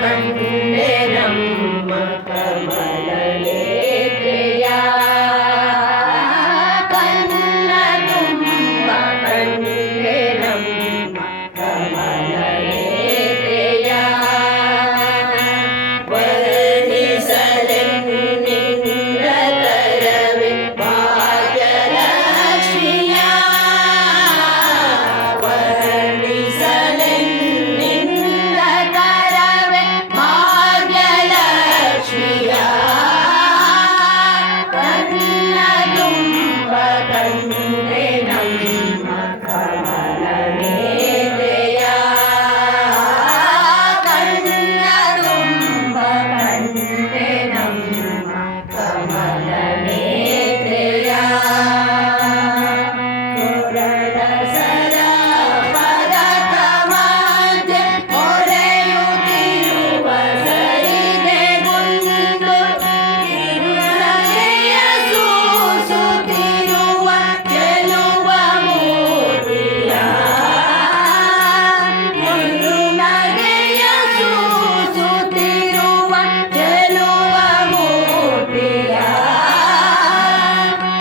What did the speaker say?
ಕಂಡೆ ನಮ್ಮ ಕವಿ